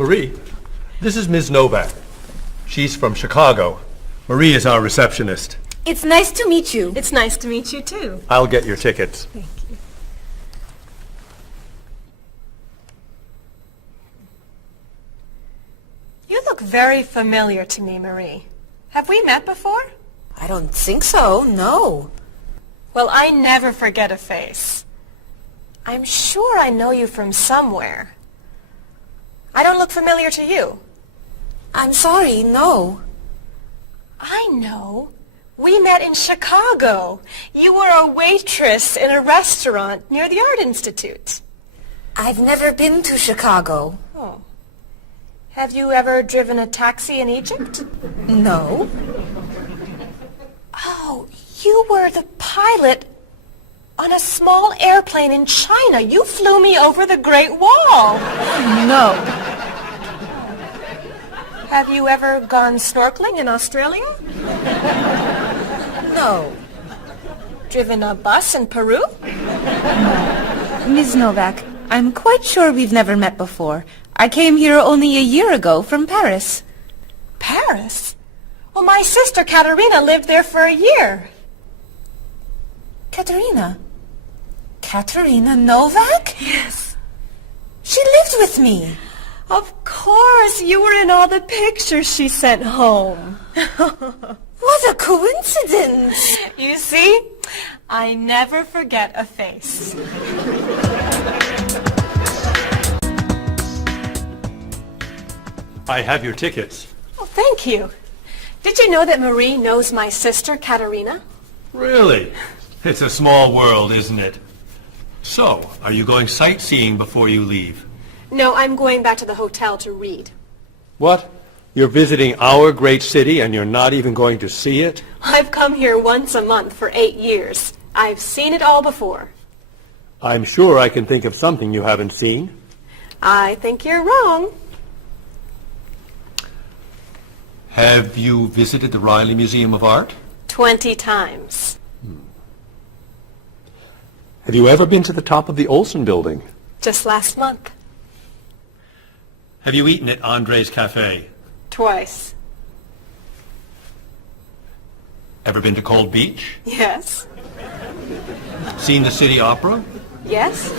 Marie, this is Ms. Novak. She's from Chicago. Marie is our receptionist. It's nice to meet you. It's nice to meet you, too. I'll get your tickets. Thank you. You look very familiar to me, Marie. Have we met before? I don't think so, no. Well, I never forget a face. I'm sure I know you from somewhere. I don't look familiar to you. I'm sorry, no. I know. We met in Chicago. You were a waitress in a restaurant near the Art Institute. I've never been to Chicago. Oh. Have you ever driven a taxi in Egypt? No. Oh, you were the pilot on a small airplane in China. You flew me over the Great Wall. No. Have you ever gone snorkeling in Australia? No. Driven a bus in Peru? Ms. Novak, I'm quite sure we've never met before. I came here only a year ago from Paris. Paris? Well, my sister Katerina lived there for a year. Katerina? Katerina Novak? Yes. She lived with me. Of course, you were in all the pictures she sent home. What a coincidence. You see, I never forget a face. I have your tickets. Oh, thank you. Did you know that Marie knows my sister Katerina? Really? It's a small world, isn't it? So, are you going sightseeing before you leave? No, I'm going back to the hotel to read. What? You're visiting our great city and you're not even going to see it? I've come here once a month for 8 years. I've seen it all before. I'm sure I can think of something you haven't seen. I think you're wrong. Have you visited the Riley Museum of Art? 20 times. Have you ever been to the top of the Olson Building? Just last month. Have you eaten at Andre's Cafe? Twice. Ever been to Cold Beach? Yes. Seen the City Opera? Yes.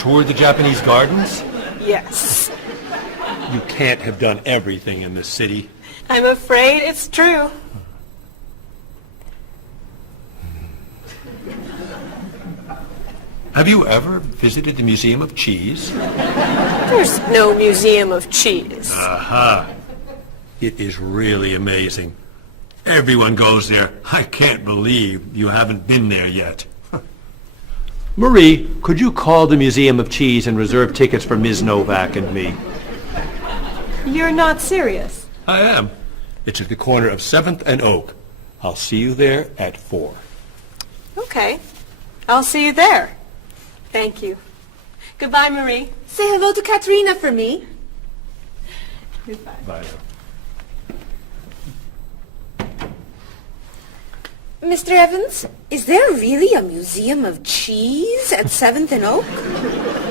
Toured the Japanese gardens? Yes. You can't have done everything in this city. I'm afraid it's true. Have you ever visited the Museum of Cheese? There's no museum of cheese. Aha. It is really amazing. Everyone goes there. I can't believe you haven't been there yet. Marie, could you call the Museum of Cheese and reserve tickets for Ms. Novak and me? You're not serious. I am. It's at the corner of 7th and Oak. I'll see you there at 4. Okay. I'll see you there. Thank you. Goodbye, Marie. Say hello to Katerina for me. Goodbye. Bye. Mr. Evans, is there really a museum of cheese at 7th and Oak?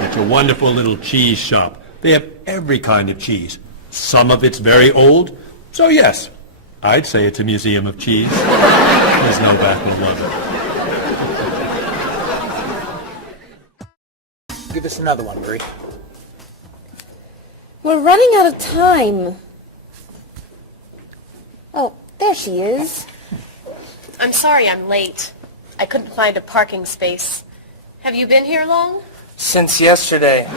It's a wonderful little cheese shop. They have every kind of cheese. Some of it's very old. So yes, I'd say it's a museum of cheese. Ms. Novak will love it. Give us another one, Marie. We're running out of time. Oh, there she is. I'm sorry I'm late. I couldn't find a parking space. Have you been here long? Since yesterday.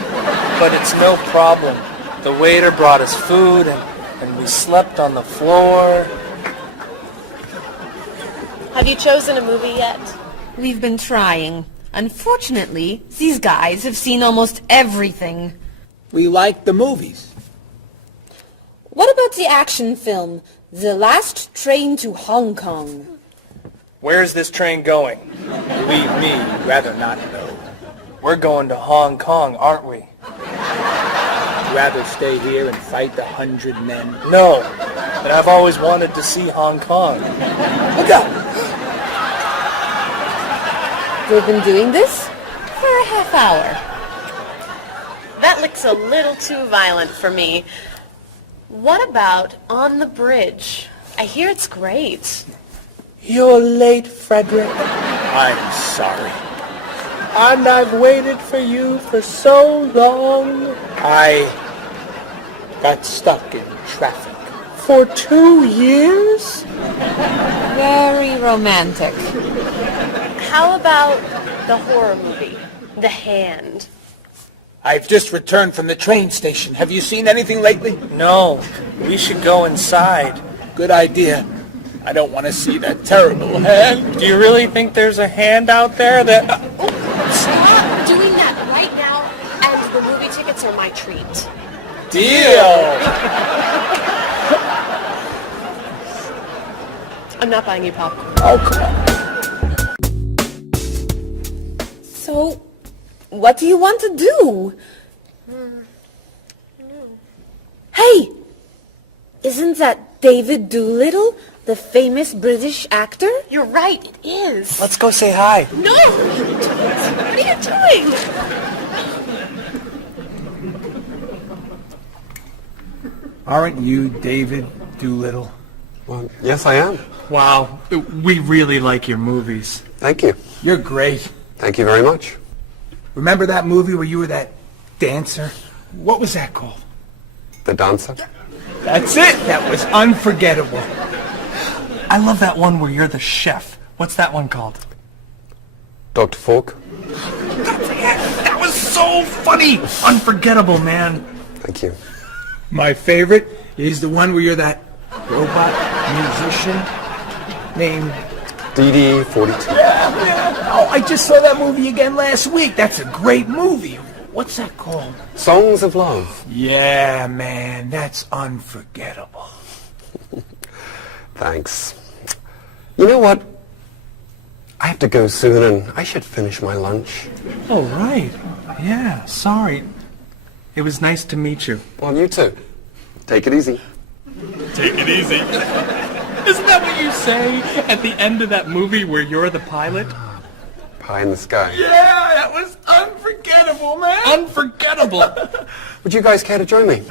But it's no problem. The waiter brought us food and we slept on the floor. Have you chosen a movie yet? We've been trying. Unfortunately, these guys have seen almost everything. We like the movies. What about the action film, The Last Train to Hong Kong? Where's this train going? Believe me, you'd rather not know. We're going to Hong Kong, aren't we? Rather stay here and fight the 100 men? No, but I've always wanted to see Hong Kong. Look out! We've been doing this For a half hour. That looks a little too violent for me. What about On the Bridge? I hear it's great. You're late, Frederick. I'm sorry. And I've waited for you for so long. I got stuck in traffic for 2 years. Very romantic. How about the horror movie, The Hand? I've just returned from the train station. Have you seen anything lately? No. We should go inside. Good idea. I don't want to see that terrible hand. Do you really think there's a hand out there that... Stop doing that right now, and the movie tickets are my treat. Deal! I'm not buying you popcorn. Oh, come on. So, what do you want to do? Hey! Isn't that David Doolittle, the famous British actor? You're right, it is. Let's go say hi. No! What are you doing? Aren't you David Doolittle? Well, yes, I am. Wow, we really like your movies. Thank you. You're great. Thank you very much. Remember that movie where you were that dancer? What was that called? The dancer? That's it. That was unforgettable. I love that one where you're the chef. What's that one called? Dr. Falk? That was so funny! Unforgettable, man. Thank you. My favorite is the one where you're that robot musician named... DD-42. Oh, I just saw that movie again last week. That's a great movie. What's that called? Songs of Love. Yeah, man, that's unforgettable. Thanks. You know what? I have to go soon and I should finish my lunch. Oh, right. Yeah, sorry. It was nice to meet you. Well, you too. Take it easy. Take it easy. Isn't that what you say at the end of that movie where you're the pilot? Pie in the sky. Yeah, that was unforgettable, man. Unforgettable. Would you guys care to join me?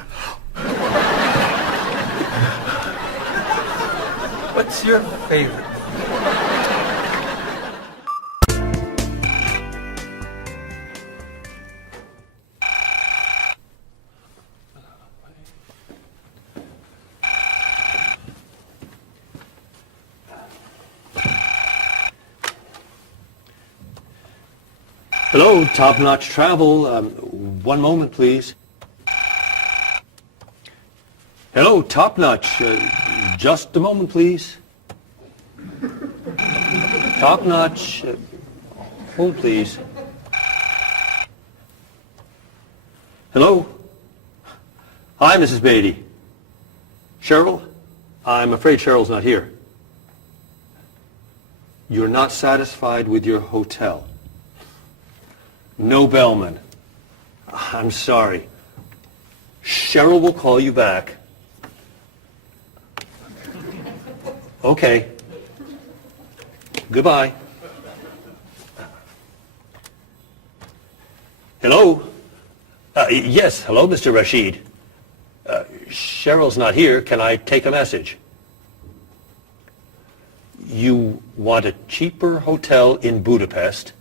What's your favorite? Hello, top-notch travel. One moment, please. Hello, top-notch. Just a moment, please. Top-notch. Hold, please. Hello? Hi, Mrs. Beatty. Cheryl? I'm afraid Cheryl's not here. You're not satisfied with your hotel? No bellman. I'm sorry. Cheryl will call you back. Okay. Goodbye. Hello? Yes, hello, Mr. Rashid. Cheryl's not here. Can I take a message? You want a cheaper hotel in Budapest?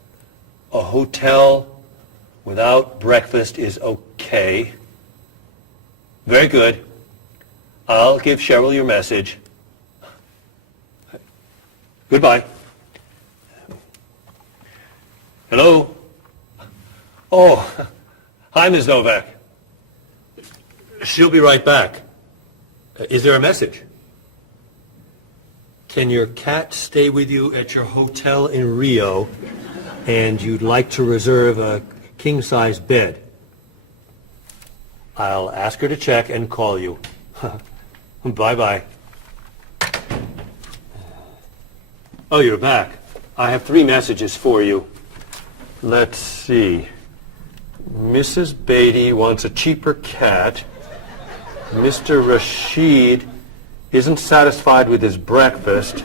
A hotel without breakfast is okay. Very good. I'll give Cheryl your message. Goodbye. Hello? Oh, hi, Ms. Novak. She'll be right back. Is there a message? Can your cat stay with you at your hotel in Rio, and you'd like to reserve a king-size bed? I'll ask her to check and call you. Bye-bye. Oh, you're back. I have 3 messages for you. Let's see. Mrs. Beatty wants a cheaper cat. Mr. Rashid isn't satisfied with his breakfast.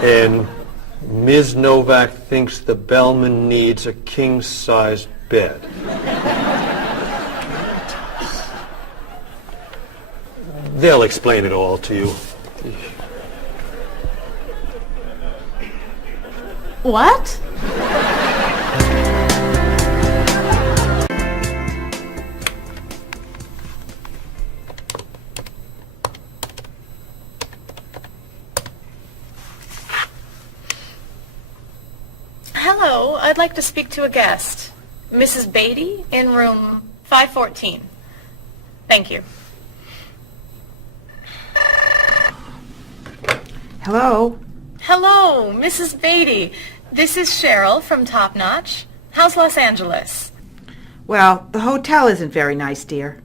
And Ms. Novak thinks the bellman needs a king-size bed. They'll explain it all to you. What? Hello, I'd like to speak to a guest. Mrs. Beatty in room 514. Thank you. Hello? Hello, Mrs. Beatty. This is Cheryl from Top Notch. How's Los Angeles? Well, the hotel isn't very nice, dear.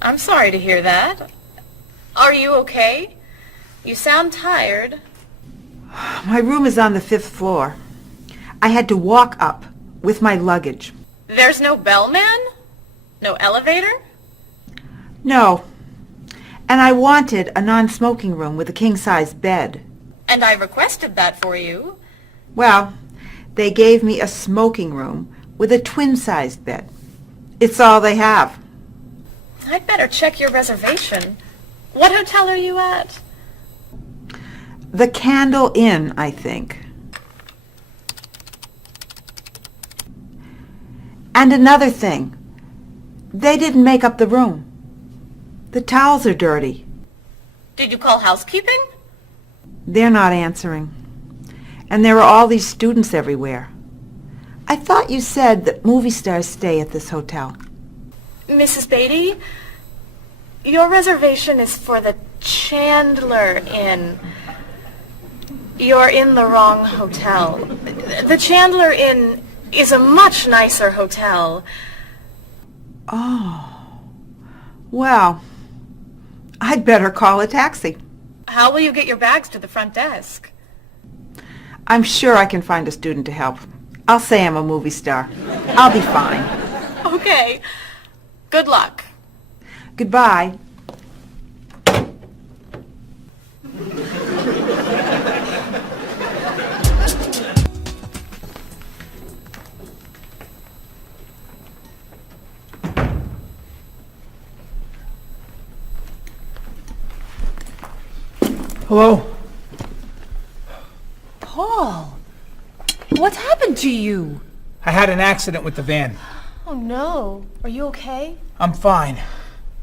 I'm sorry to hear that. Are you okay? You sound tired. My room is on the 5th floor. I had to walk up with my luggage. There's no bellman? No elevator? No. And I wanted a non-smoking room with a king-size bed. And I requested that for you. Well, they gave me a smoking room with a twin-sized bed. It's all they have. I'd better check your reservation. What hotel are you at? The Candle Inn, I think. And another thing. They didn't make up the room. The towels are dirty. Did you call housekeeping? They're not answering. And there are all these students everywhere. I thought you said that movie stars stay at this hotel. Mrs. Beatty, your reservation is for the Chandler Inn. You're in the wrong hotel. The Chandler Inn is a much nicer hotel. Oh. Well, I'd better call a taxi. How will you get your bags to the front desk? I'm sure I can find a student to help. I'll say I'm a movie star. I'll be fine. Okay. Good luck. Goodbye. Hello? Paul, what's happened to you? I had an accident with the van. Oh no. Are you okay? I'm fine.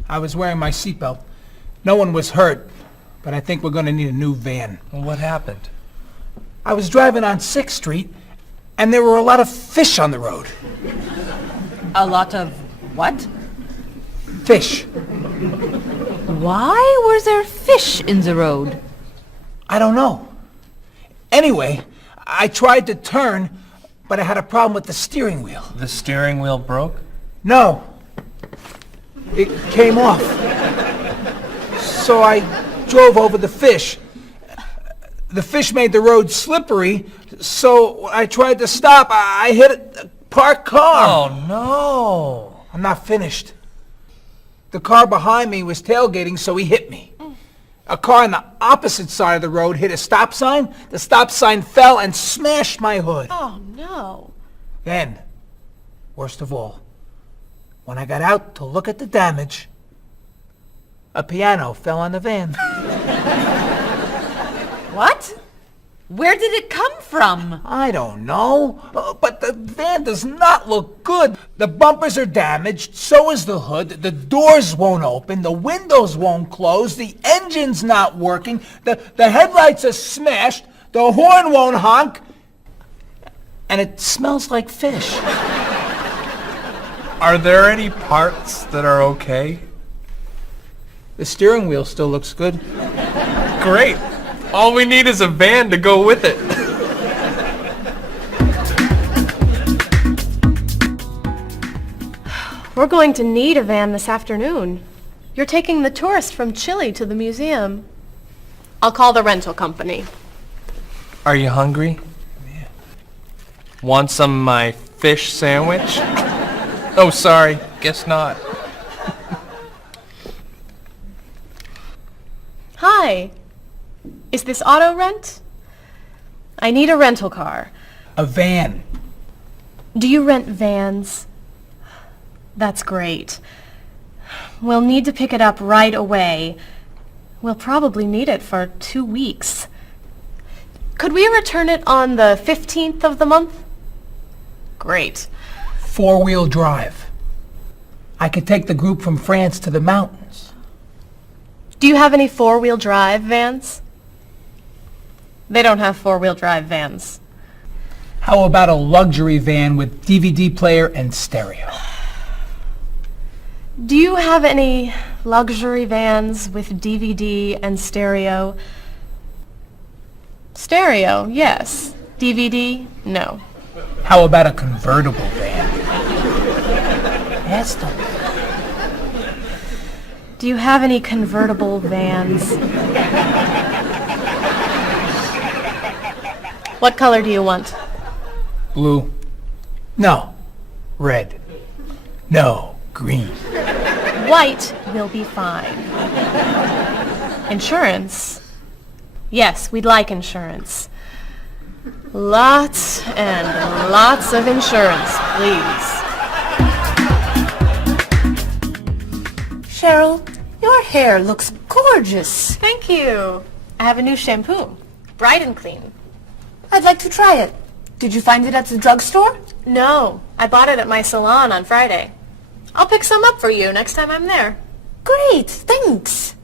I was wearing my seatbelt. No one was hurt, but I think we're going to need a new van. Well, what happened? I was driving on 6th Street, and there were a lot of fish on the road. A lot of what? Fish. Why was there fish in the road? I don't know. Anyway, I tried to turn, but I had a problem with the steering wheel. The steering wheel broke? No. It came off. So I drove over the fish. The fish made the road slippery, so when I tried to stop, I hit a parked car. Oh, no. I'm not finished. The car behind me was tailgating, so he hit me. A car on the opposite side of the road hit a stop sign. The stop sign fell and smashed my hood. Oh no. Then, worst of all, when I got out to look at the damage, a piano fell on the van. What? Where did it come from? I don't know, but the van does not look good. The bumpers are damaged, so is the hood, the doors won't open, the windows won't close, the engine's not working, the headlights are smashed, the horn won't honk, and it smells like fish. Are there any parts that are okay? The steering wheel still looks good. Great. All we need is a van to go with it. We're going to need a van this afternoon. You're taking the tourist from Chile to the museum. I'll call the rental company. Are you hungry? Yeah. Want some of my fish sandwich? Oh, sorry. Guess not. Hi. Is this auto rent? I need a rental car. A van. Do you rent vans? That's great. We'll need to pick it up right away. We'll probably need it for 2 weeks. Could we return it on the 15th of the month? Great. 4-wheel drive. I could take the group from France to the mountains. Do you have any 4-wheel drive vans? They don't have 4-wheel drive vans. How about a luxury van with DVD player and stereo? Do you have any luxury vans with DVD and stereo? Stereo, yes. DVD, no. How about a convertible van? Yes, don't. Do you have any convertible vans? What color do you want? Blue. No. Red. No. Green. White will be fine. Insurance? Yes, we'd like insurance. Lots and lots of insurance, please. Cheryl, your hair looks gorgeous. Thank you. I have a new shampoo. Bright and clean. I'd like to try it. Did you find it at the drugstore? No, I bought it at my salon on Friday. I'll pick some up for you next time I'm there. Great, thanks.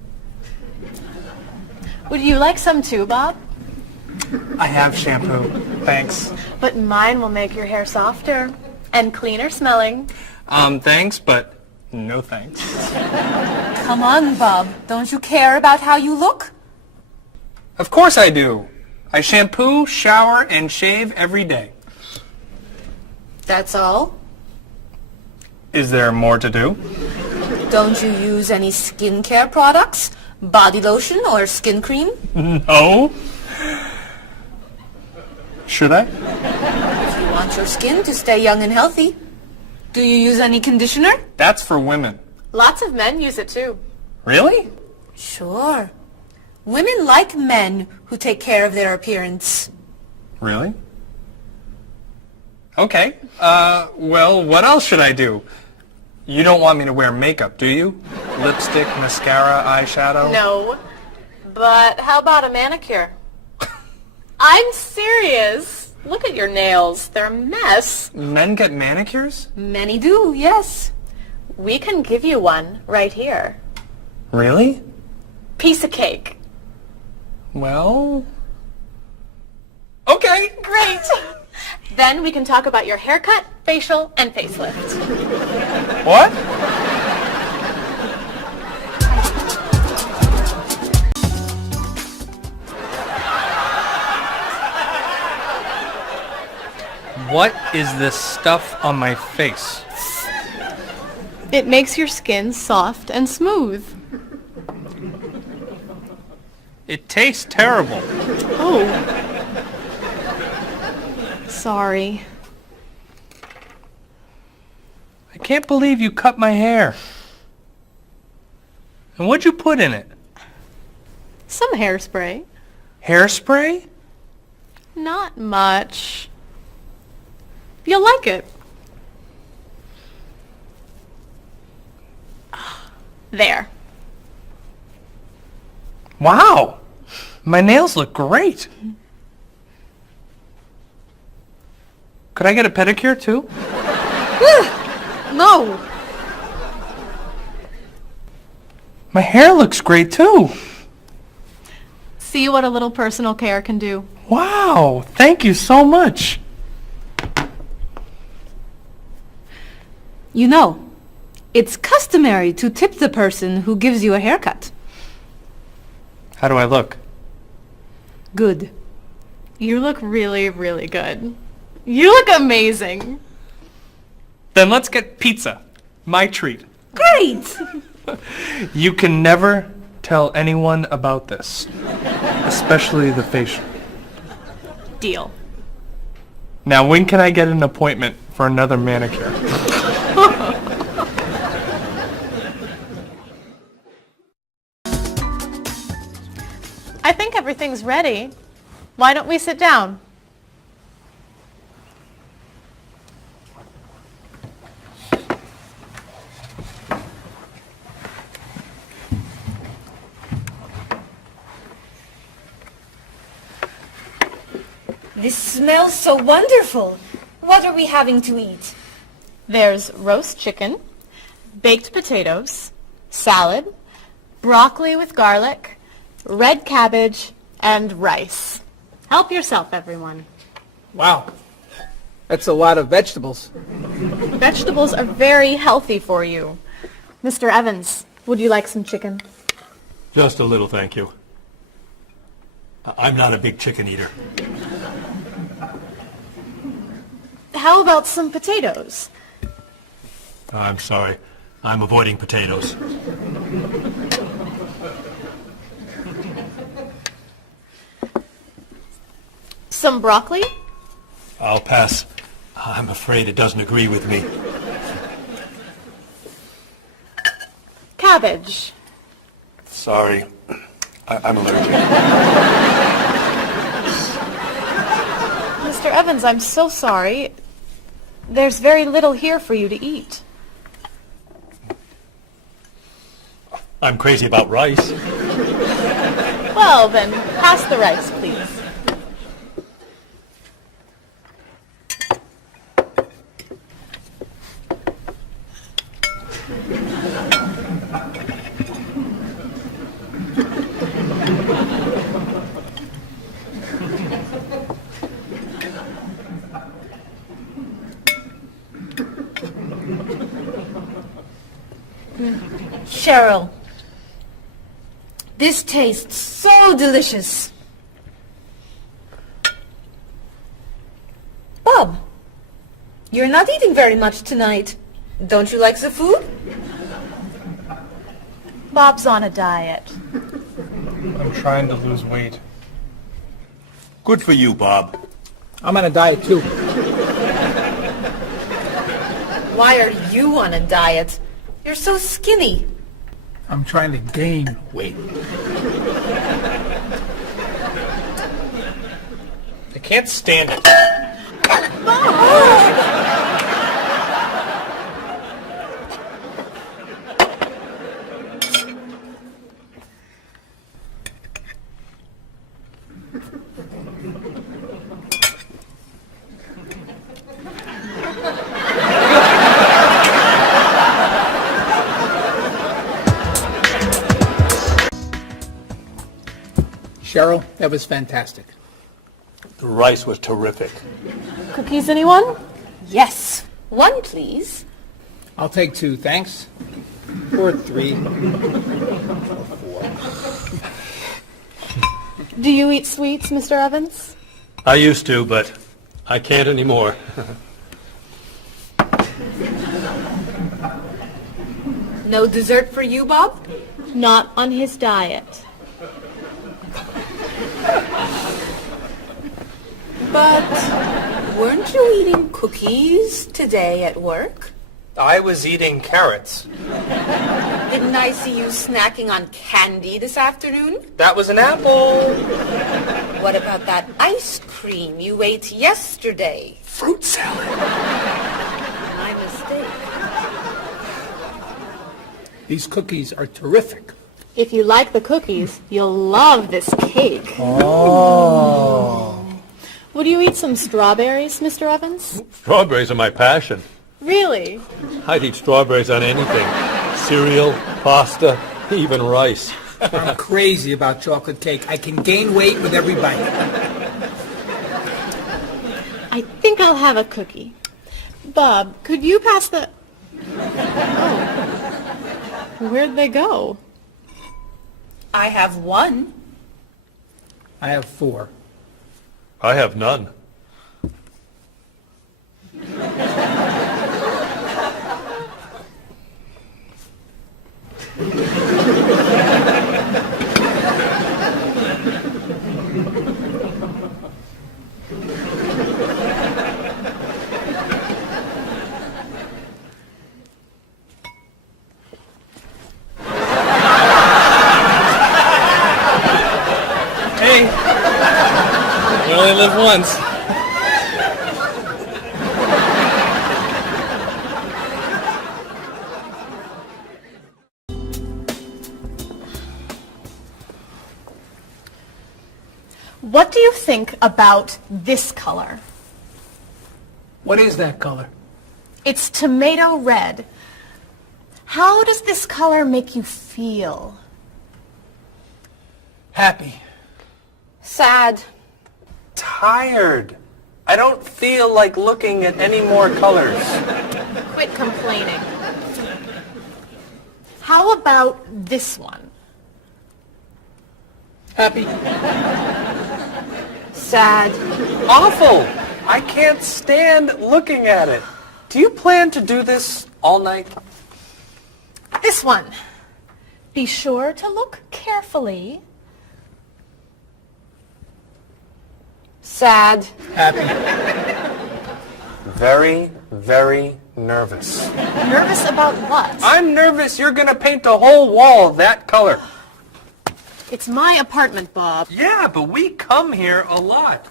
Would you like some too, Bob? I have shampoo. Thanks. But mine will make your hair softer and cleaner smelling. Thanks, but no thanks. Come on, Bob. Don't you care about how you look? Of course I do. I shampoo, shower, and shave every day. That's all? Is there more to do? Don't you use any skincare products? Body lotion or skin cream? No. Should I? If you want your skin to stay young and healthy. Do you use any conditioner? That's for women. Lots of men use it too. Really? Sure. Women like men who take care of their appearance. Really? Okay. Well, what else should I do? You don't want me to wear makeup, do you? Lipstick, mascara, eyeshadow? No. But how about a manicure? I'm serious. Look at your nails. They're a mess. Men get manicures? Many do, yes. We can give you one right here. Really? Piece of cake. Well... Okay. Great. Then we can talk about your haircut, facial, and facelift. What? What is this stuff on my face? It makes your skin soft and smooth. It tastes terrible. Oh. Sorry. I can't believe you cut my hair. And what'd you put in it? Some hairspray. Hairspray? Not much. You'll like it. There. Wow! My nails look great. Could I get a pedicure too? No. My hair looks great too. See what a little personal care can do. Wow! Thank you so much. You know, it's customary to tip the person who gives you a haircut. How do I look? Good. You look really, really good. You look amazing. Then let's get pizza. My treat. Great! You can never tell anyone about this. Especially the facial. Deal. Now when can I get an appointment for another manicure? I think everything's ready. Why don't we sit down? This smells so wonderful. What are we having to eat? There's roast chicken, baked potatoes, salad, broccoli with garlic, red cabbage, and rice. Help yourself, everyone. Wow. That's a lot of vegetables. Vegetables are very healthy for you. Mr. Evans, would you like some chicken? Just a little, thank you. I'm not a big chicken eater. How about some potatoes? I'm sorry. I'm avoiding potatoes. Some broccoli? I'll pass. I'm afraid it doesn't agree with me. Cabbage? Sorry. I'm allergic. Mr. Evans, I'm so sorry. There's very little here for you to eat. I'm crazy about rice. Well, then, pass the rice, please. Cheryl, this tastes so delicious. Bob, you're not eating very much tonight. Don't you like the food? Bob's on a diet. I'm trying to lose weight. Good for you, Bob. I'm on a diet too. Why are you on a diet? You're so skinny. I'm trying to gain weight. I can't stand it. Cheryl, that was fantastic. The rice was terrific. Cookies, anyone? Yes. One, please. I'll take 2, thanks. Or 3. Do you eat sweets, Mr. Evans? I used to, but I can't anymore. No dessert for you, Bob? Not on his diet. But weren't you eating cookies today at work? I was eating carrots. Didn't I see you snacking on candy this afternoon? That was an apple. What about that ice cream you ate yesterday? Fruit salad. My mistake. These cookies are terrific. If you like the cookies, you'll love this cake. Oh. Would you eat some strawberries, Mr. Evans? Strawberries are my passion. Really? I'd eat strawberries on anything. Cereal, pasta, even rice. I'm crazy about chocolate cake. I can gain weight with every bite. I think I'll have a cookie. Bob, could you pass the... Oh. Where'd they go? I have one. I have 4. I have none. Hey, you only live once. What do you think about this color? What is that color? It's tomato red. How does this color make you feel? Happy. Sad. Tired. I don't feel like looking at any more colors. Quit complaining. How about this one? Happy. Sad. Awful. I can't stand looking at it. Do you plan to do this all night? This one. Be sure to look carefully. Sad. Happy. Very, very nervous. Nervous about what? I'm nervous you're going to paint a whole wall that color. It's my apartment, Bob. Yeah, but we come here a lot.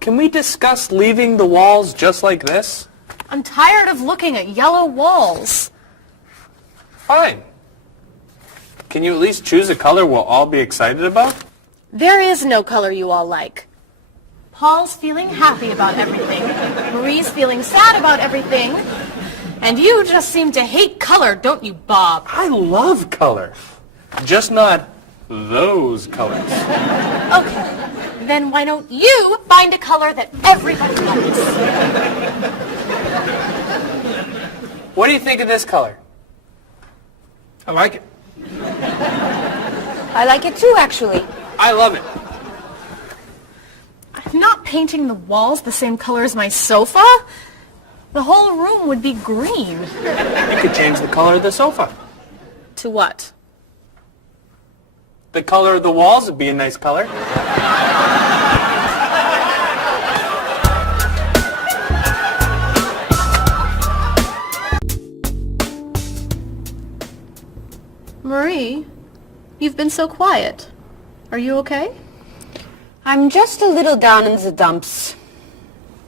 Can we discuss leaving the walls just like this? I'm tired of looking at yellow walls. Fine. Can you at least choose a color we'll all be excited about? There is no color you all like. Paul's feeling happy about everything. Marie's feeling sad about everything. And you just seem to hate color, don't you, Bob? I love color. Just not those colors. Okay. Then why don't you find a color that everybody likes? What do you think of this color? I like it. I like it too, actually. I love it. I'm not painting the walls the same color as my sofa. The whole room would be green. You could change the color of the sofa. To what? The color of the walls would be a nice color. Marie, you've been so quiet. Are you okay? I'm just a little down in the dumps.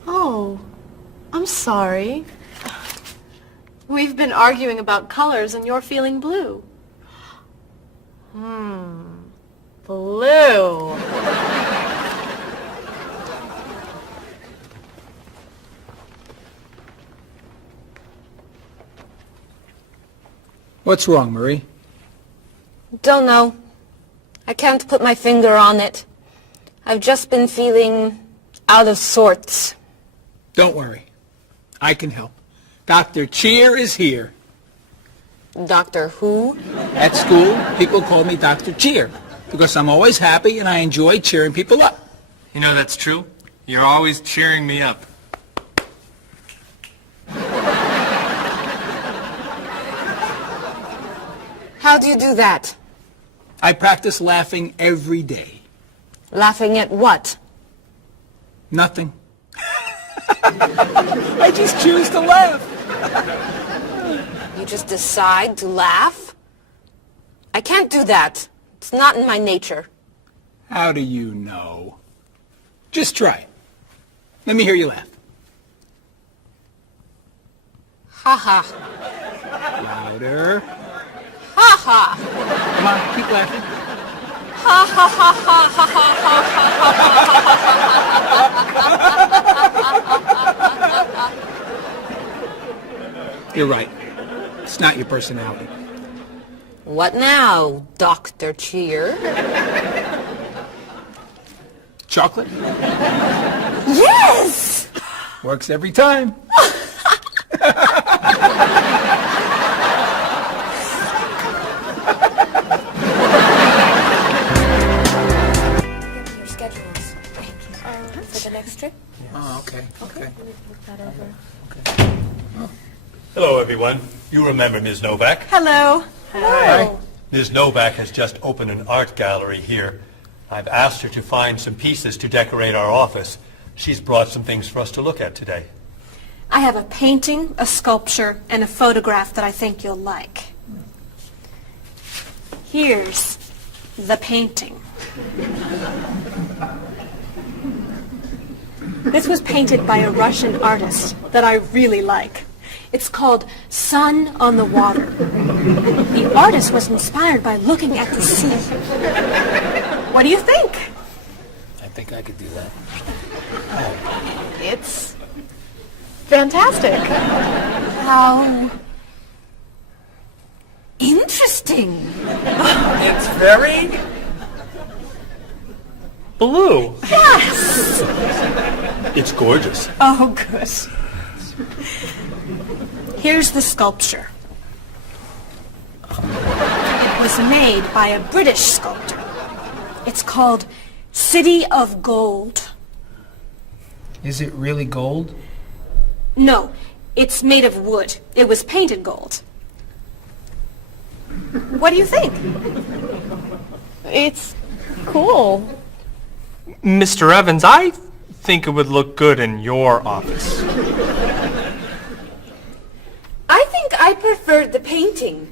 Oh, I'm sorry. We've been arguing about colors and you're feeling blue. Blue. What's wrong, Marie? Don't know. I can't put my finger on it. I've just been feeling out of sorts. Don't worry. I can help. Dr. Cheer is here. Doctor who? At school, people call me Dr. Cheer because I'm always happy and I enjoy cheering people up. You know that's true. You're always cheering me up. How do you do that? I practice laughing every day. Laughing at what? Nothing. I just choose to laugh. You just decide to laugh? I can't do that. It's not in my nature. How do you know? Just try it. Let me hear you laugh. Ha ha. Louder. Ha ha. Come on, keep laughing. Ha ha ha ha ha ha ha. You're right. It's not your personality. What now, Dr. Cheer? Chocolate? Yes! Works every time. Your schedules. For the next trip? Oh, okay. Look that over. Hello, everyone. You remember Ms. Novak? Hello. Hi. Ms. Novak has just opened an art gallery here. I've asked her to find some pieces to decorate our office. She's brought some things for us to look at today. I have a painting, a sculpture, and a photograph that I think you'll like. Here's the painting. This was painted by a Russian artist that I really like. It's called Sun on the Water. The artist was inspired by looking at the sea. What do you think? I think I could do that. It's fantastic. How interesting. It's very Blue. Yes. It's gorgeous. Oh, good. Here's the sculpture. It was made by a British sculptor. It's called City of Gold. Is it really gold? No, it's made of wood. It was painted gold. What do you think? It's cool. Mr. Evans, I think it would look good in your office. I think I preferred the painting.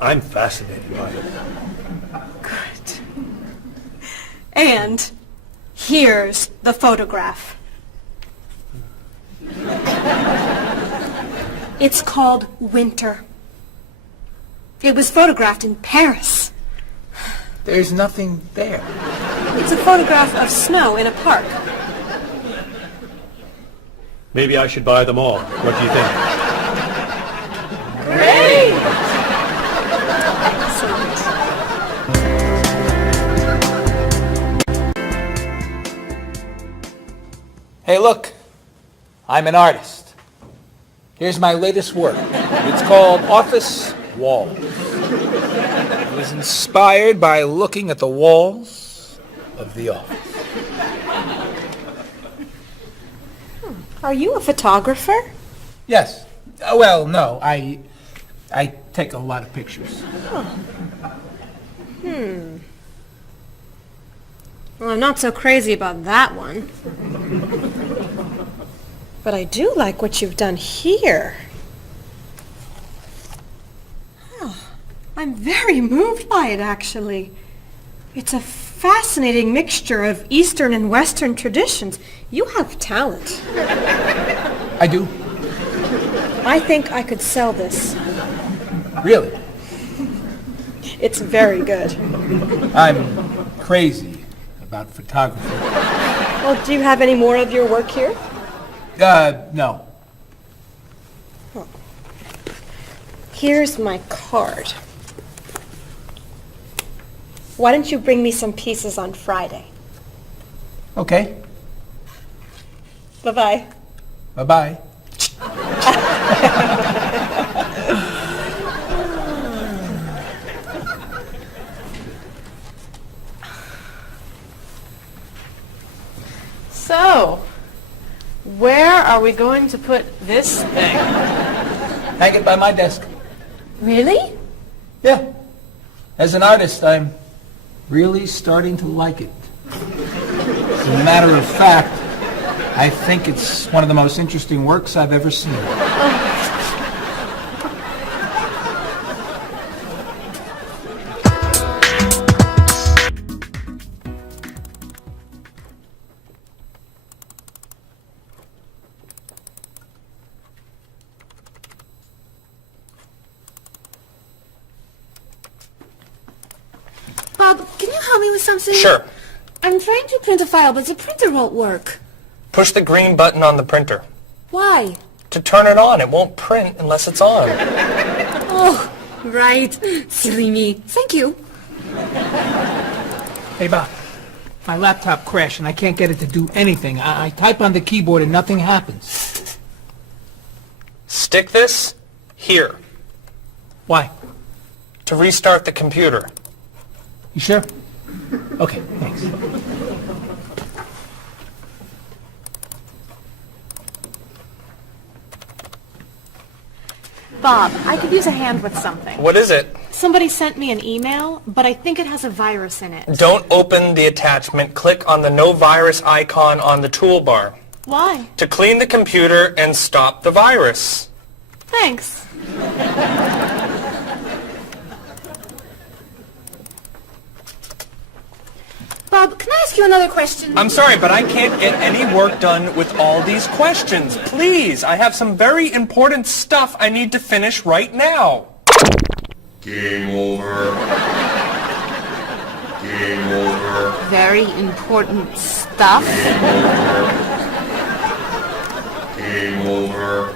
I'm fascinated by it. Good. And here's the photograph. It's called Winter. It was photographed in Paris. There's nothing there. It's a photograph of snow in a park. Maybe I should buy them all. What do you think? Great! Hey, look. I'm an artist. Here's my latest work. It's called Office Walls. It was inspired by looking at the walls of the office. Are you a photographer? Yes. Well, no. I take a lot of pictures. Well, I'm not so crazy about that one. But I do like what you've done here. Oh, I'm very moved by it, actually. It's a fascinating mixture of Eastern and Western traditions. You have talent. I do. I think I could sell this. Really. It's very good. I'm crazy about photography. Well, do you have any more of your work here? No. Here's my card. Why don't you bring me some pieces on Friday? Okay. Bye-bye. Bye-bye. So, where are we going to put this thing? Hang it by my desk. Really? Yeah. As an artist, I'm really starting to like it. As a matter of fact, I think it's one of the most interesting works I've ever seen. Bob, can you help me with something? Sure. I'm trying to print a file, but the printer won't work. Push the green button on the printer. Why? To turn it on, it won't print unless it's on. Oh, right. Silly me. Thank you. Hey, Bob. My laptop crashed and I can't get it to do anything. I type on the keyboard and nothing happens. Stick this here Why? to restart the computer. You sure? Okay, thanks. Bob, I could use a hand with something. What is it? Somebody sent me an email, but I think it has a virus in it. Don't open the attachment. Click on the no virus icon on the toolbar Why? to clean the computer and stop the virus. Thanks. Bob, can I ask you another question? I'm sorry, but I can't get any work done with all these questions. Please, I have some very important stuff I need to finish right now. Game over. Game over. very important stuff? Game over.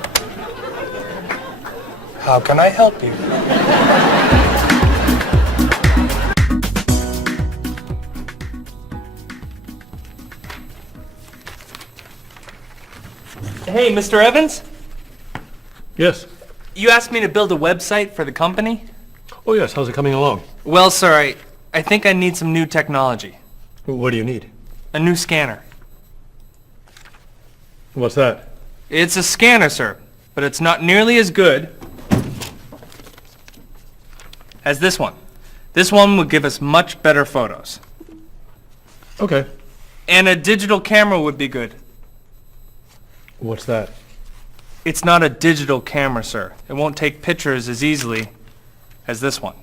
How can I help you? Hey, Mr. Evans? Yes. You asked me to build a website for the company? Oh, yes. How's it coming along? Well, sir, I think I need some new technology. What do you need? A new scanner. What's that? It's a scanner, sir, but it's not nearly as good as this one. This one would give us much better photos. Okay. And a digital camera would be good. What's that? It's not a digital camera, sir. It won't take pictures as easily as this one.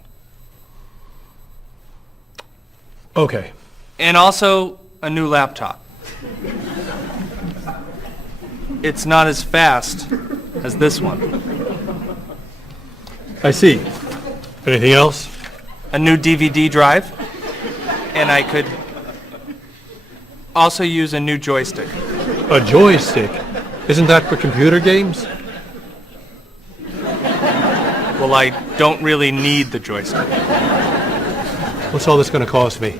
Okay. And also a new laptop. It's not as fast as this one. I see. Anything else? A new DVD drive. And I could also use a new joystick. A joystick? Isn't that for computer games? Well, I don't really need the joystick. What's all this going to cost me?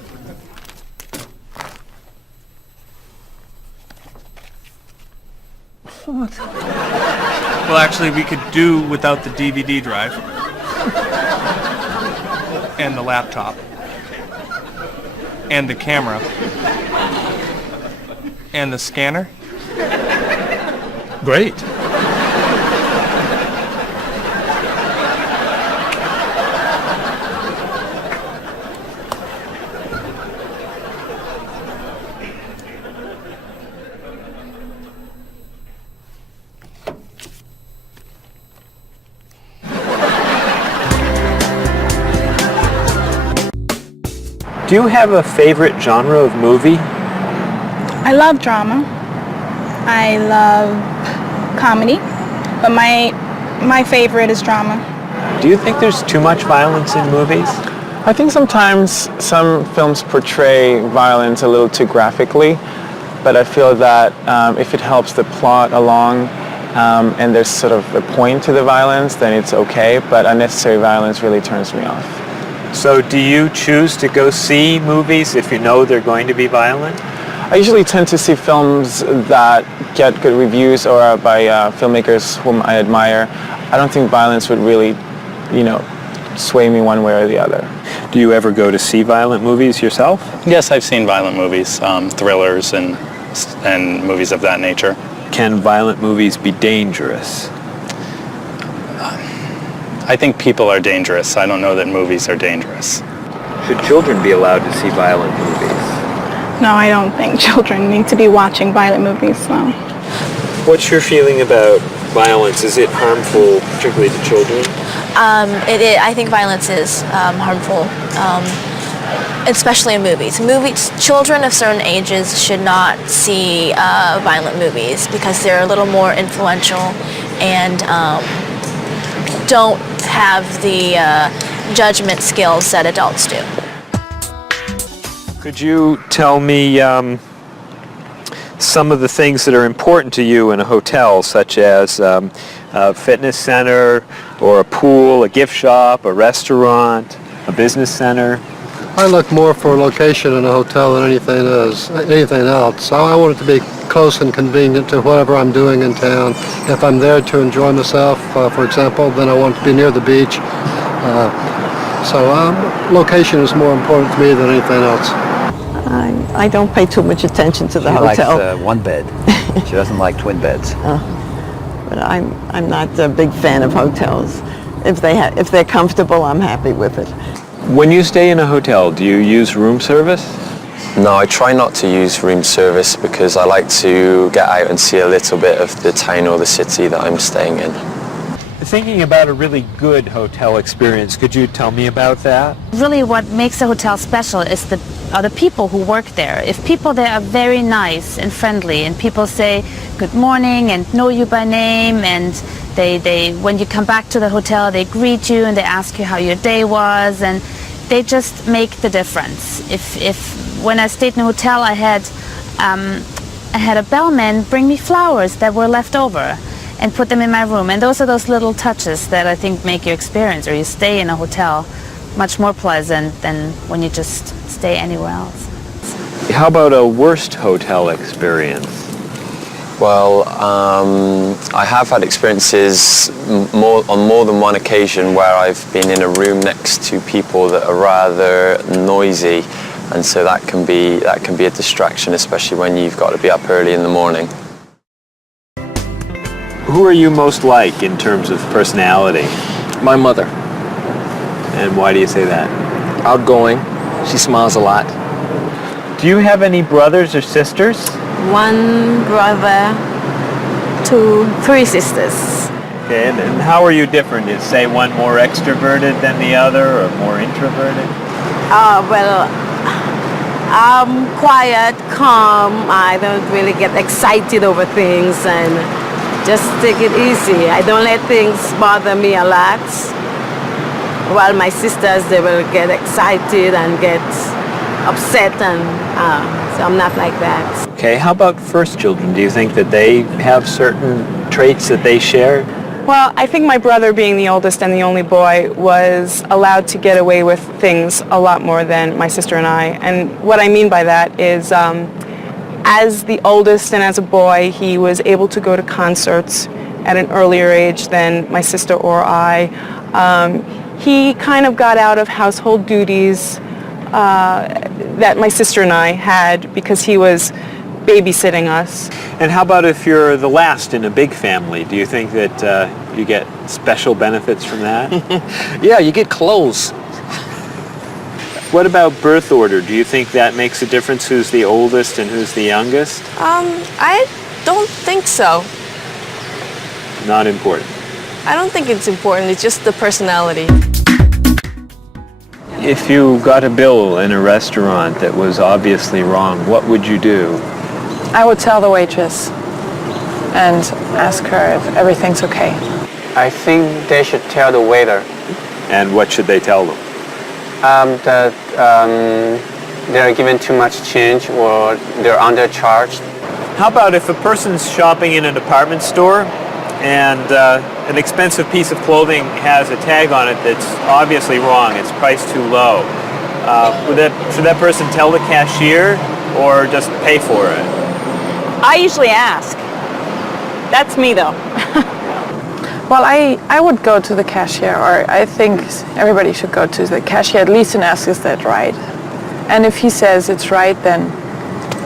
What? Well, actually, we could do without the DVD drive. And the laptop. And the camera. And the scanner. Great. Do you have a favorite genre of movie? I love drama. I love comedy, but my favorite is drama. Do you think there's too much violence in movies? I think sometimes some films portray violence a little too graphically, but I feel that if it helps the plot along and there's sort of a point to the violence, then it's okay, but unnecessary violence really turns me off. So do you choose to go see movies if you know they're going to be violent? I usually tend to see films that get good reviews or by filmmakers whom I admire. I don't think violence would really, sway me one way or the other. Do you ever go to see violent movies yourself? Yes, I've seen violent movies, thrillers and movies of that nature. Can violent movies be dangerous? I think people are dangerous. I don't know that movies are dangerous. Should children be allowed to see violent movies? No, I don't think children need to be watching violent movies, no. What's your feeling about violence? Is it harmful, particularly to children? I think violence is harmful, especially in movies. Children of certain ages should not see violent movies because they're a little more influential and don't have the judgment skills that adults do. Could you tell me some of the things that are important to you in a hotel, such as a fitness center, or a pool, a gift shop, a restaurant, a business center? I look more for a location in a hotel than anything else. I want it to be close and convenient to whatever I'm doing in town. If I'm there to enjoy myself, for example, then I want to be near the beach. So location is more important to me than anything else. I don't pay too much attention to the hotel. She likes one bed. She doesn't like twin beds. But I'm not a big fan of hotels. If they're comfortable, I'm happy with it. When you stay in a hotel, do you use room service? No, I try not to use room service because I like to get out and see a little bit of the town or the city that I'm staying in. Thinking about a really good hotel experience, could you tell me about that? Really what makes a hotel special is are the people who work there. If people there are very nice and friendly and people say good morning and know you by name and they when you come back to the hotel they greet you and they ask you how your day was and they just make the difference. If when I stayed in a hotel, I had a bellman bring me flowers that were left over and put them in my room. And those are those little touches that I think make your experience, or you stay in a hotel, much more pleasant than when you just stay anywhere else. How about a worst hotel experience? Well, I have had experiences on more than one occasion where I've been in a room next to people that are rather noisy, and so that can be a distraction, especially when you've got to be up early in the morning. Who are you most like in terms of personality? My mother. And why do you say that? Outgoing. She smiles a lot. Do you have any brothers or sisters? One brother, three sisters. Okay, and how are you different? Is, say, one more extroverted than the other, or more introverted? Well, I'm quiet, calm. I don't really get excited over things and just take it easy. I don't let things bother me a lot. While my sisters, they will get excited and get upset, and so I'm not like that. Okay, how about first children? Do you think that they have certain traits that they share? Well, I think my brother, being the oldest and the only boy, was allowed to get away with things a lot more than my sister and I. And what I mean by that is, as the oldest and as a boy, he was able to go to concerts at an earlier age than my sister or I. He kind of got out of household duties that my sister and I had because he was babysitting us. And how about if you're the last in a big family? Do you think that you get special benefits from that? Yeah, you get clothes. What about birth order? Do you think that makes a difference, who's the oldest and who's the youngest? I don't think so. Not important. I don't think it's important. It's just the personality. If you got a bill in a restaurant that was obviously wrong, what would you do? I would tell the waitress and ask her if everything's okay. I think they should tell the waiter. And what should they tell them? That they're given too much change or they're undercharged. How about if a person's shopping in a department store and an expensive piece of clothing has a tag on it that's obviously wrong, it's priced too low. Should that person tell the cashier or just pay for it? I usually ask. That's me though. Well, I would go to the cashier, or I think everybody should go to the cashier at least and ask, is that right? And if he says it's right, then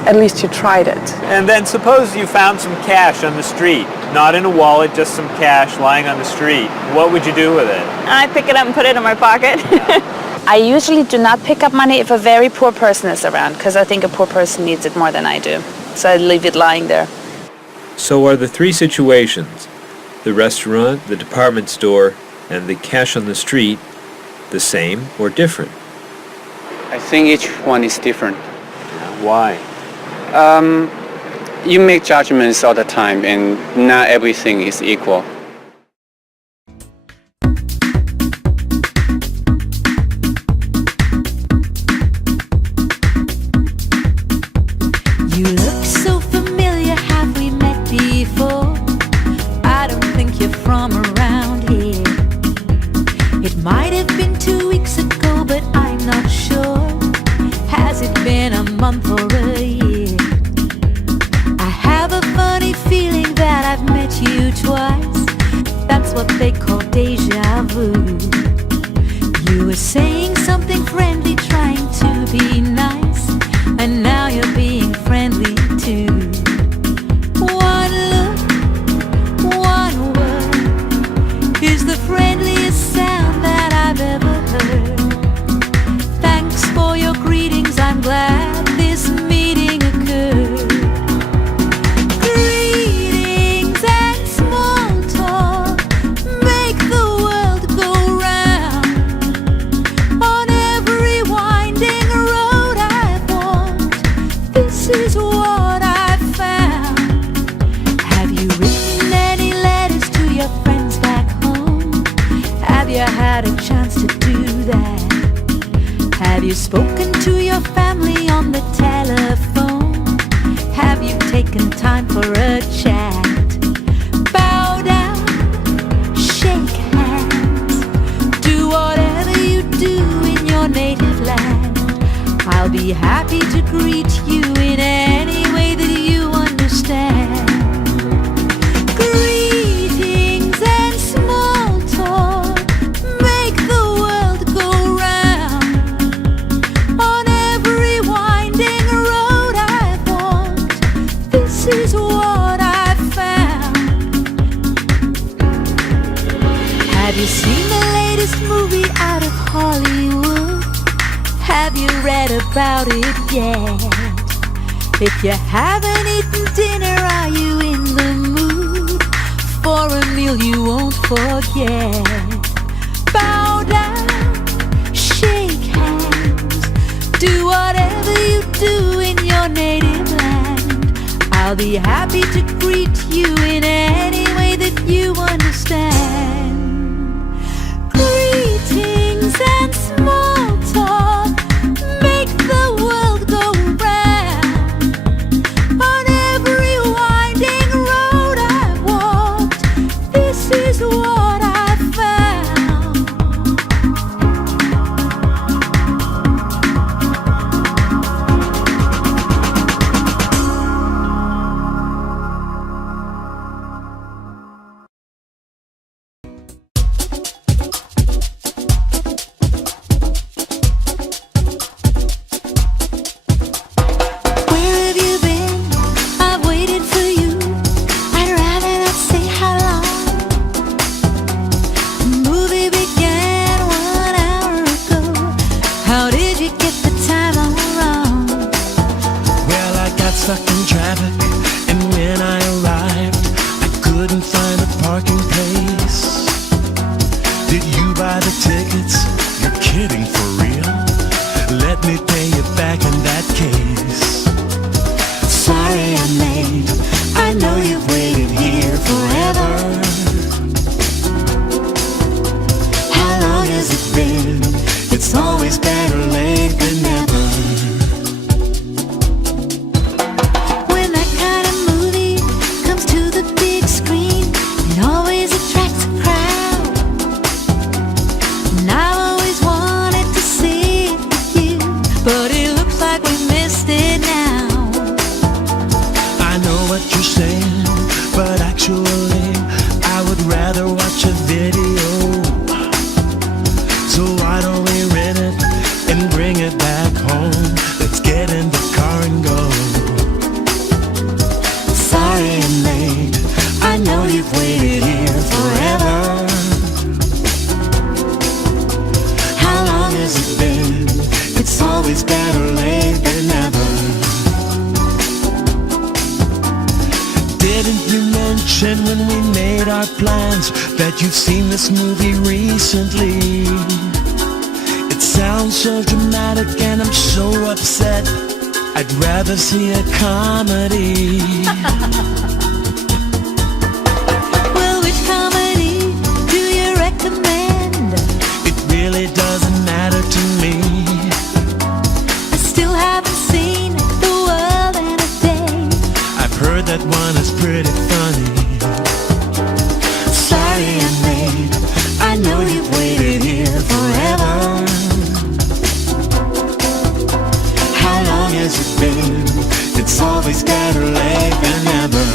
at least you tried it. And then suppose you found some cash on the street, not in a wallet, just some cash lying on the street. What would you do with it? I pick it up and put it in my pocket. I usually do not pick up money if a very poor person is around, because I think a poor person needs it more than I do. So I leave it lying there. So are the three situations, the restaurant, the department store, and the cash on the street, the same or different? I think each one is different. Why? You make judgments all the time, and not everything is equal. You look so familiar, have we met before? I don't think you're from around here. It might have been 2 weeks ago, but I'm not sure. Has it been a month or a year? I have a funny feeling that I've met you twice. That's what they call deja vu. You were saying something friendly, trying to be nice, and now you're being friendly too. One look, one word is the friendliest sound that I've ever heard. Thanks for your greetings, I'm glad this meeting occurred. Greetings and small talk make the world go round. On every winding road I've walked, this is what I've found. Have you written any letters to your friends back home? Have you had a chance to do that? Have you spoken to your family on the telephone? Have you taken time for a chat? Bow down, shake hands, do whatever you do in your native land. I'll be happy to greet you in any way that you understand. Greetings and small talk make the world go round. On every winding road I've walked, this is what I've found. Have you seen the latest movie out of Hollywood? Have you read about it yet? If you haven't eaten dinner, are you in the mood for a meal you won't forget? Bow down, shake hands, do whatever you do in your native land. I'll be happy to greet you in any way that you understand. Greetings and small talk make the world go round. On every winding road I've walked, this is what I've found. Where have you been? I've waited for you. I'd rather not say how long. The movie began 1 hour ago. How did you get the time all wrong? Well, I got stuck in traffic, and when I arrived, I couldn't find a parking place. Did you buy the tickets? You're kidding for real? Let me pay you back in that case. Sorry I'm late. I know you've waited here forever. How long has it been? It's always better late than never. When that kind of movie comes to the big screen, it always attracts a crowd. And I've always wanted to see it with you, but it looks like we missed it now. I know what you're saying, but actually, I would rather watch a video. So why don't we rent it and bring it back home? Let's get in the car and go. Sorry I'm late. I know you've waited here forever. How long has it been? It's always better late than never. Didn't you mention when we made our plans that you've seen this movie recently? It sounds so dramatic and I'm so upset. I'd rather see a comedy. Well, which comedy do you recommend? It really doesn't matter to me. I still haven't seen The World in a Day. I've heard that one is pretty funny. Sorry I'm late. I know you've waited here forever. How long has it been? It's always better late than never.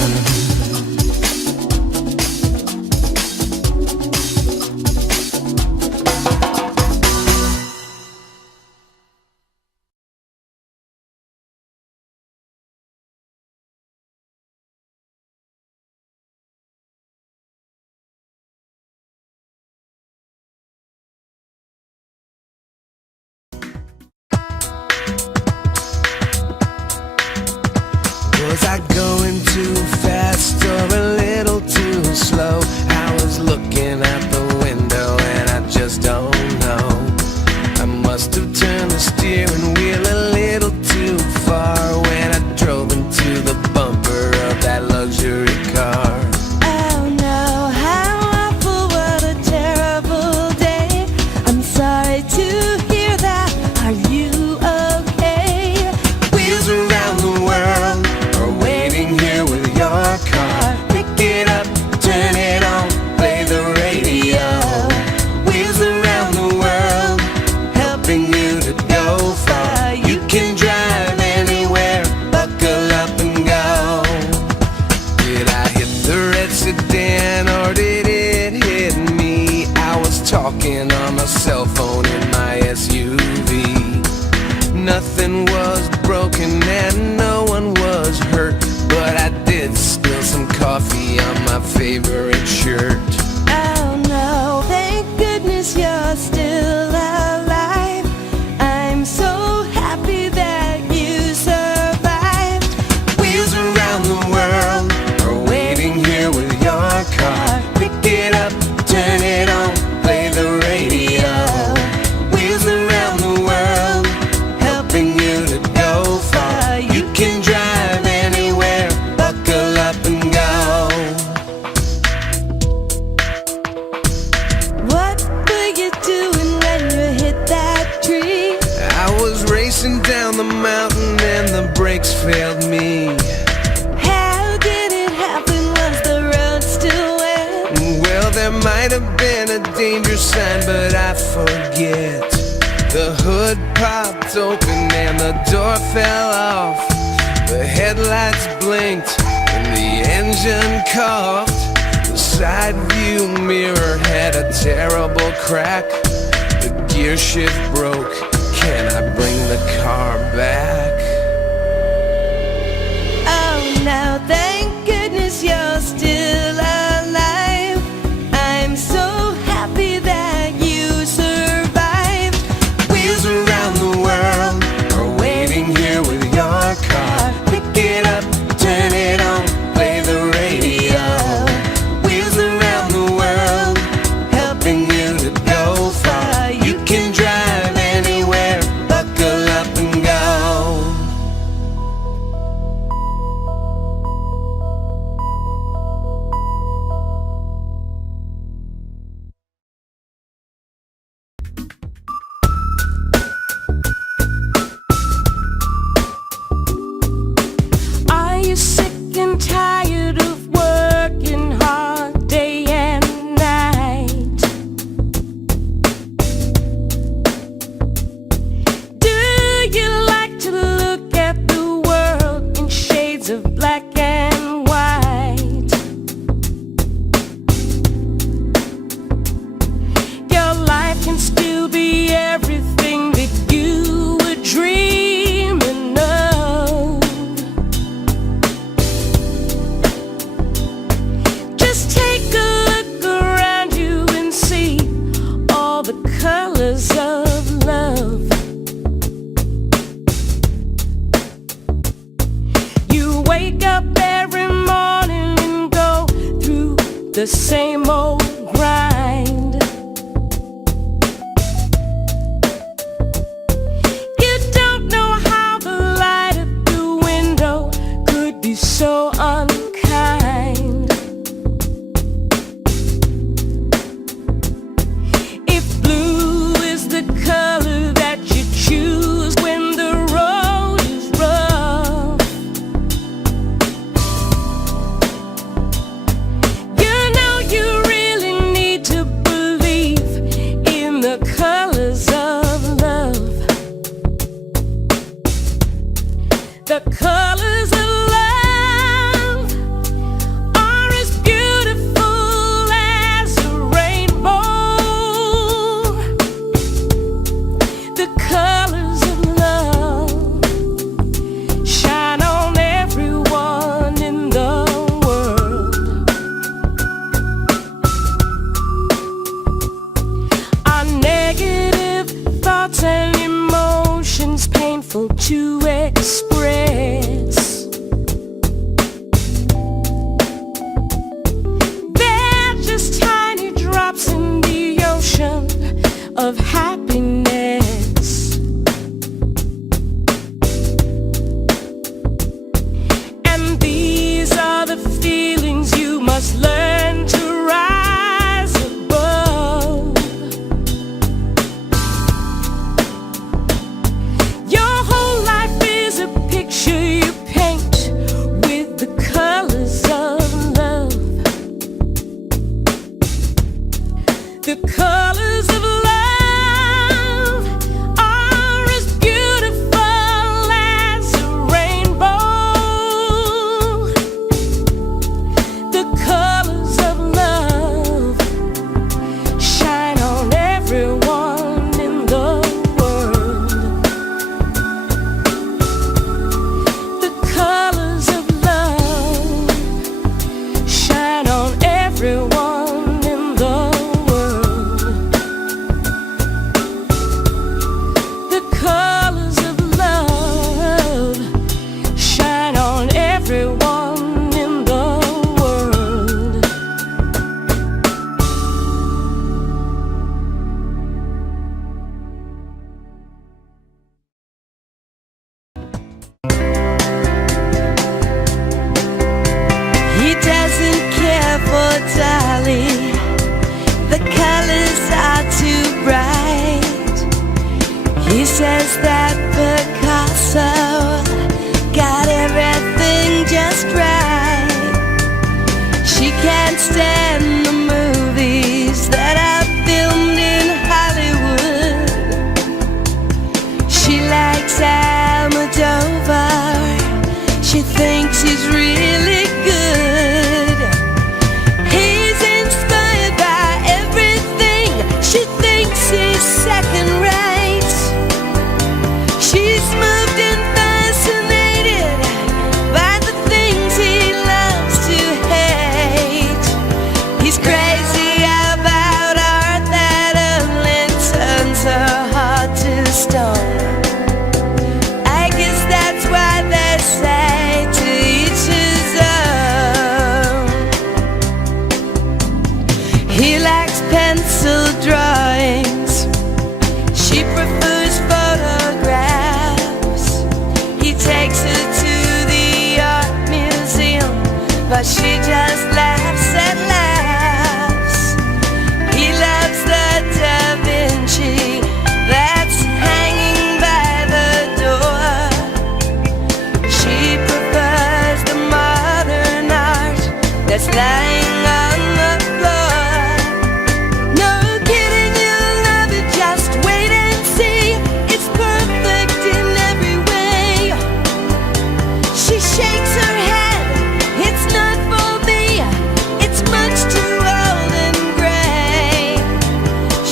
Was I going too fast or a little too slow? I was looking out the window and I just don't know. I must have turned the steering wheel a little too far when I drove into the bumper of that luxury car. Oh no, how awful, what a terrible day. I'm sorry to hear that. Are you failed me. How did it happen? Was the road still wet? Well, there might have been a danger sign, but I forget. The hood popped open and the door fell off. The headlights blinked and the engine coughed. The side view mirror had a terrible crack. The gear shift broke. Can I bring the car back? Oh no, thank goodness you're still alive. I'm so happy that you survived. Wheels around the world are waiting here with your car. Pick it up, turn it on, play the radio. Wheels around the world, helping you to go far. You can drive anywhere, buckle up and go. Are you sick and tired of working hard day and night? Do you like to look at the world in shades of black and white? Your life can still be everything that you were dreaming of. Just take a look around you and see all the colors of love. You wake up every morning and go through the same old grind. You don't know how the light at the window could be so unkind. If blue is the color that you choose when the road is rough, you know you really need to believe in the colors of love. The colors of love are as beautiful as a rainbow. The colors of love shine on everyone in the world. Our negative thoughts and emotions painful to express. They're just tiny drops in the ocean of happiness. And these are the feelings you must learn to rise above. Your whole life is a picture you paint with the colors of love. The colors of love are as beautiful as a rainbow. The colors of love shine on everyone in the world. The colors of love shine on everyone in the world. The colors of love shine on everyone in the world. He doesn't care for Dolly. The colors are too bright. He says that Picasso got it She thinks he's really good. He's inspired by everything. She thinks he's second rate. She's moved and fascinated by the things he loves to hate. He's crazy about art that only turns her heart to stone. I guess that's why they say to each his own. He likes pencil drawings. She prefers photographs. He takes her to the art museum, but she just laughs and laughs. He loves the Da Vinci that's hanging by the door. She prefers the modern art that's lying on the floor. No kidding, you'll love it, just wait and see. It's perfect in every way. She shakes her head, it's not for me. It's much too old and gray.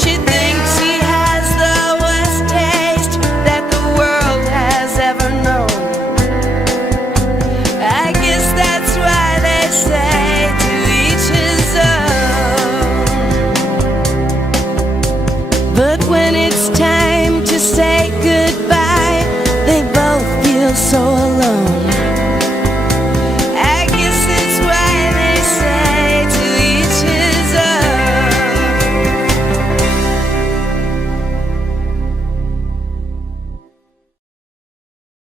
She thinks he has the worst taste that the world has ever known. I guess that's why they say to each his own. But when it's time